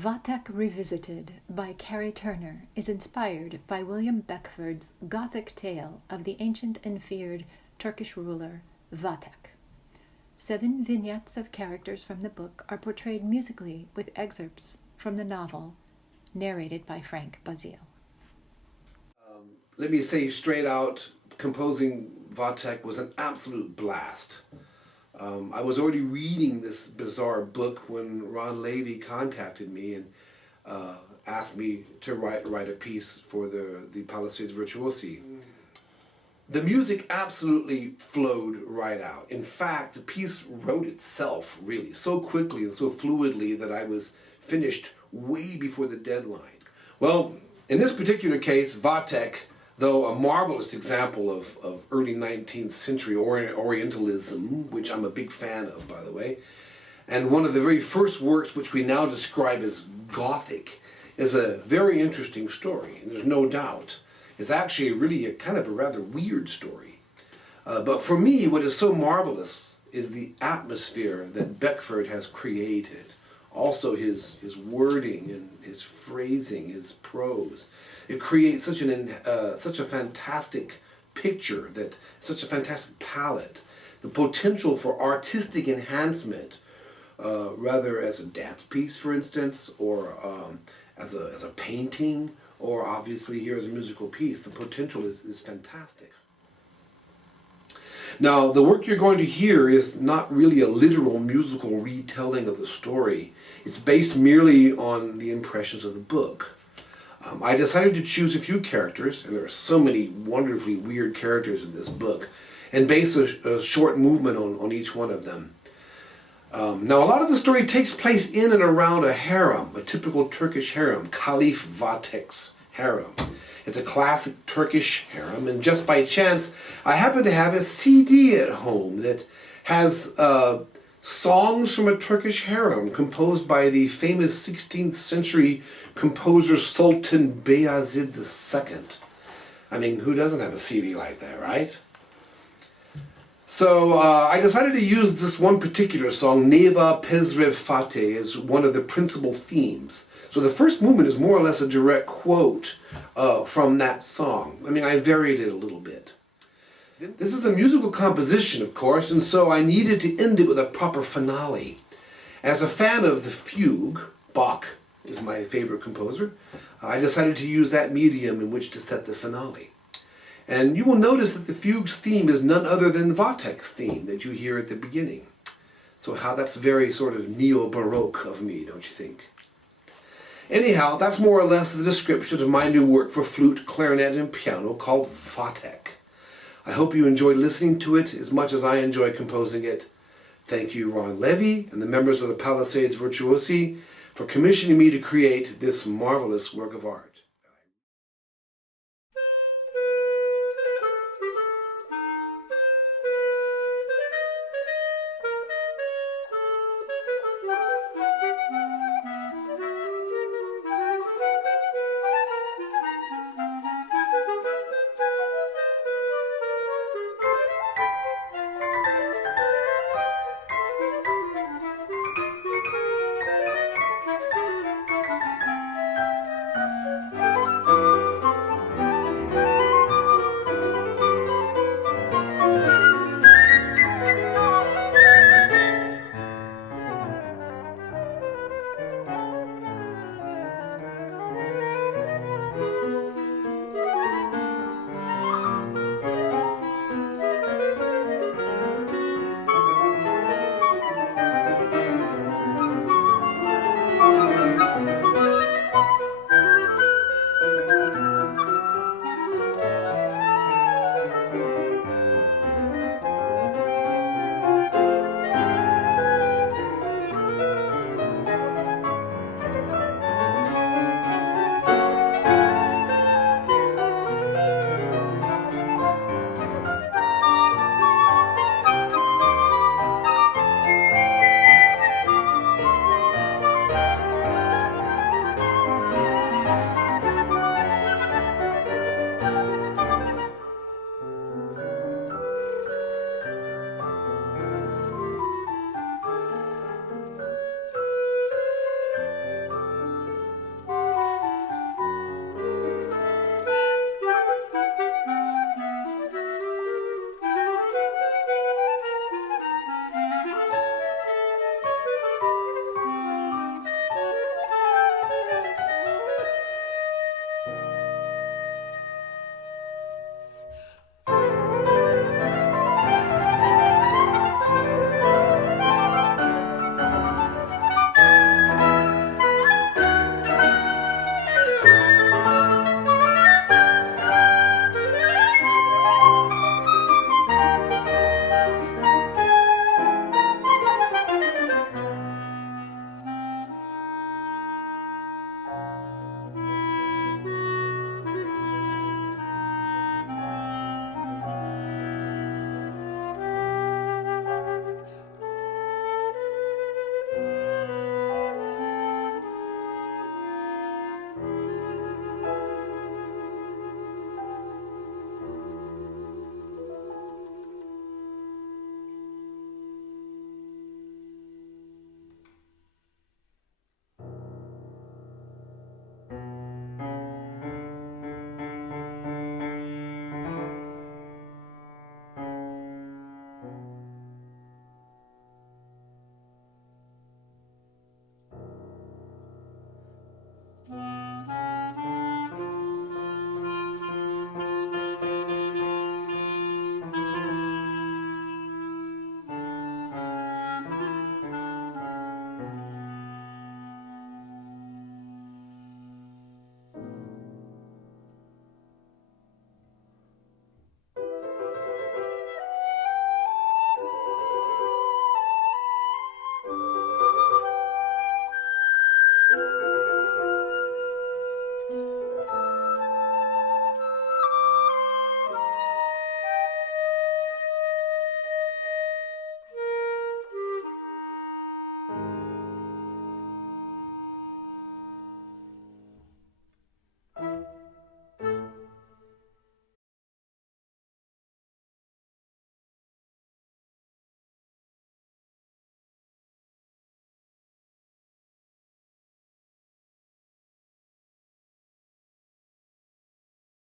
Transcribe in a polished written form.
Vathek Revisited by Kerry Turner is inspired by William Beckford's Gothic tale of the ancient and feared Turkish ruler Vathek. 7 vignettes of characters from the book are portrayed musically with excerpts from the novel, narrated by Frank Bazile. Let me say straight out, composing Vathek was an absolute blast. I was already reading this bizarre book when Ron Levy contacted me and asked me to write a piece for the Palisades Virtuosi. The music absolutely flowed right out. In fact, the piece wrote itself really so quickly and so fluidly that I was finished way before the deadline. Well, in this particular case, Vathek, though a marvelous example of early 19th century Orientalism, which I'm a big fan of, by the way, and one of the very first works which we now describe as Gothic, is a very interesting story, and there's no doubt. It's actually really a kind of a rather weird story. But for me, what is so marvelous is the atmosphere that Beckford has created. Also his wording and his phrasing, his prose. It creates such a fantastic picture, such a fantastic palette. The potential for artistic enhancement, rather as a dance piece, for instance, or as a painting, or obviously here as a musical piece. The potential is fantastic. Now, the work you're going to hear is not really a literal musical retelling of the story. It's based merely on the impressions of the book. I decided to choose a few characters, and there are so many wonderfully weird characters in this book, and base a short movement on each one of them. Now, a lot of the story takes place in and around a harem, a typical Turkish harem, Caliph Vathek's harem. It's a classic Turkish harem, and just by chance, I happen to have a CD at home that has songs from a Turkish harem composed by the famous 16th century composer Sultan Beyazid II. I mean, who doesn't have a CD like that, right? So I decided to use this one particular song, Neva Pezrev Fateh, as one of the principal themes. So the first movement is more or less a direct quote from that song. I mean, I varied it a little bit. This is a musical composition, of course, and so I needed to end it with a proper finale. As a fan of the fugue, Bach is my favorite composer, I decided to use that medium in which to set the finale. And you will notice that the fugue's theme is none other than Vathek's theme that you hear at the beginning. So how that's very sort of neo-Baroque of me, don't you think? Anyhow, that's more or less the description of my new work for flute, clarinet, and piano called Vathek. I hope you enjoyed listening to it as much as I enjoy composing it. Thank you, Ron Levy, and the members of the Palisades Virtuosi for commissioning me to create this marvelous work of art.